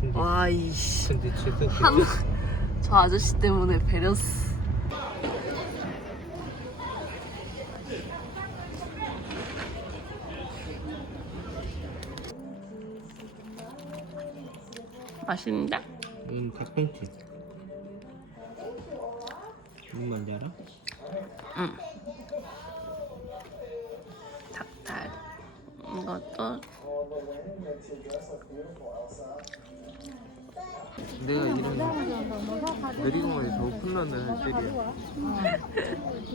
근데 와, 이씨. 근데 지금 한, 저 아저씨 때문에 배렸어. 맛있는데? 음 닭ben치 무슨 말인지 알아? 응. 닭달. 이것도 내가 이런 내리공원에서 오픈런을 할 때리야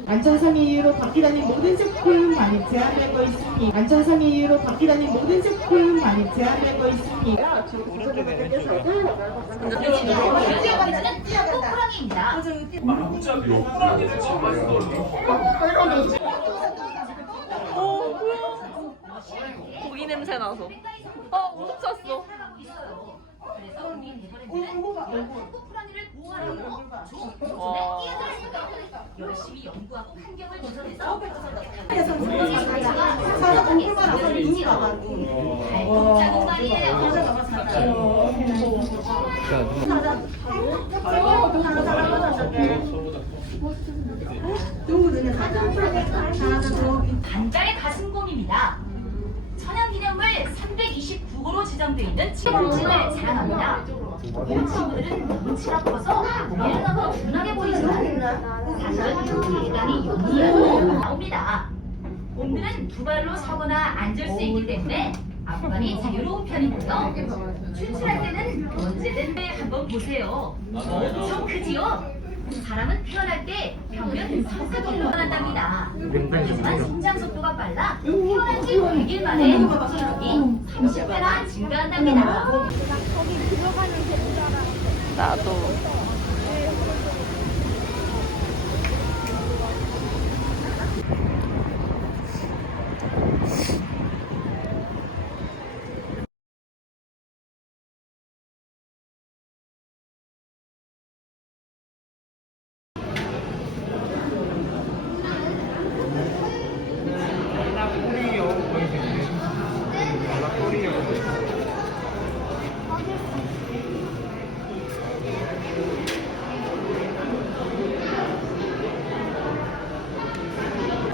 안전상의 이유로 바뀌다니 모든 제품 많이 제한되고 있습니다. 안전상의 이유로 바뀌다니 모든 제품 많이 제한되고 있습니다. 오른쪽에 왼쪽에 고기 냄새 나서. 어, 무섭 찼어. 와. 열심히 연구하고 환경을 조성해서 발톱 말이에요. 반달의 가슴곰입니다. 천연기념물 329호로 지정되어 있는 치범증을 자랑합니다. 이런 친구들은 덩치가 커서 예능하고 둔하게 보이지만 사실은 대단히 영리하고 나옵니다. 곰들은 두 발로 서거나 앉을 수 있기 때문에 앞발이 자유로운 편이고요. 출출할 때는 언제든 한번 보세요. 엄청 크지요? 사람은 태어날 때 평균 3km로 한답니다. 하지만 성장 속도가 빨라 태어난 지 100일 만에 체력이 30배나 증가한답니다. 나도.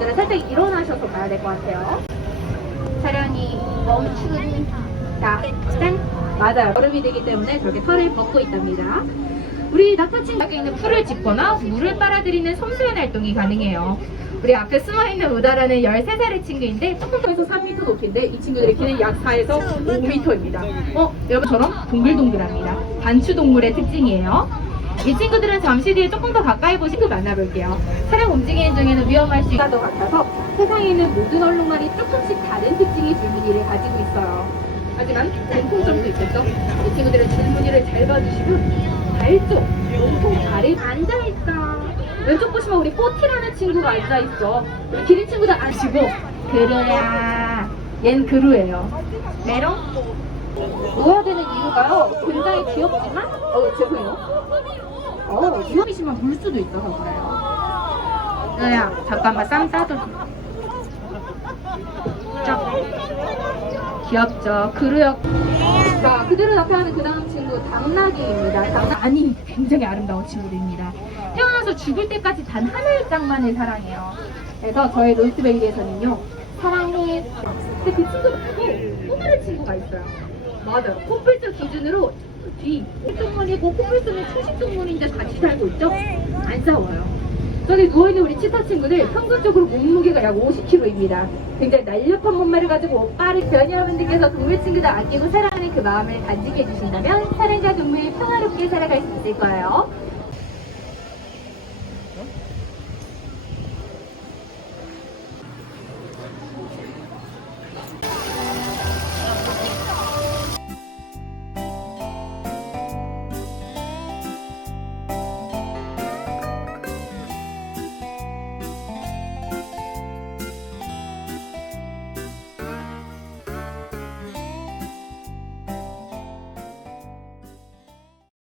네, 살짝 일어나셔서 가야 될 것 같아요. 차량이 멈추다. 땡. 맞아요. 얼음이 되기 때문에 저렇게 털을 벗고 있답니다. 우리 낙타친구에게 있는 풀을 짚거나 물을 빨아들이는 섬수연 활동이 가능해요. 우리 앞에 숨어있는 우다라는 13살의 친구인데 조금 더해서 3m 높이인데 이 친구들의 키는 약 4에서 5m입니다. 어? 여러분처럼 동글동글합니다. 단추동물의 특징이에요. 이 친구들은 잠시 뒤에 조금 더 가까이 보시고 만나볼게요. 차량 움직이는 중에는 위험할 수 있을 것 같아서 세상에 있는 모든 얼룩말이 조금씩 다른 특징의 줄무늬를 가지고 있어요. 하지만 공통점도 있겠죠? 이 친구들은 줄무늬를 잘 봐주시면 발쪽, 몸통 아래 앉아있다. 왼쪽 보시면 우리 뽀티라는 친구가 앉아있어. 우리 기린 친구도 아시고 그루야. 얜 그루예요. 메롱? 놓아야 되는 이유가요. 굉장히 귀엽지만 어 죄송해요. 어 위험이지만 물 수도 있어서 그래요. 야 잠깐만 쌈 싸도. 자 귀엽죠. 그루역. 자 그대로 나타나는 그 다음 친구 당나귀입니다. 당나 아니 굉장히 아름다운 친구들입니다. 태어나서 죽을 때까지 단 하나의 짝만을 사랑해요. 그래서 저희 로스베이에서는요 사랑해. 근데 그 친구 말고 또 다른 친구가 있어요. 맞아요. 코뿔소 기준으로 뒤 일동물이고 코뿔소는 초식동물인데 같이 살고 있죠? 안 싸워요. 저기 누워있는 우리 치타 친구들 평균적으로 몸무게가 약 50kg입니다. 굉장히 날렵한 몸매를 가지고 빠른 변이 여러분들께서 동물 친구들 아끼고 사랑하는 그 마음을 간직해 주신다면 사람과 동물이 평화롭게 살아갈 수 있을 거예요.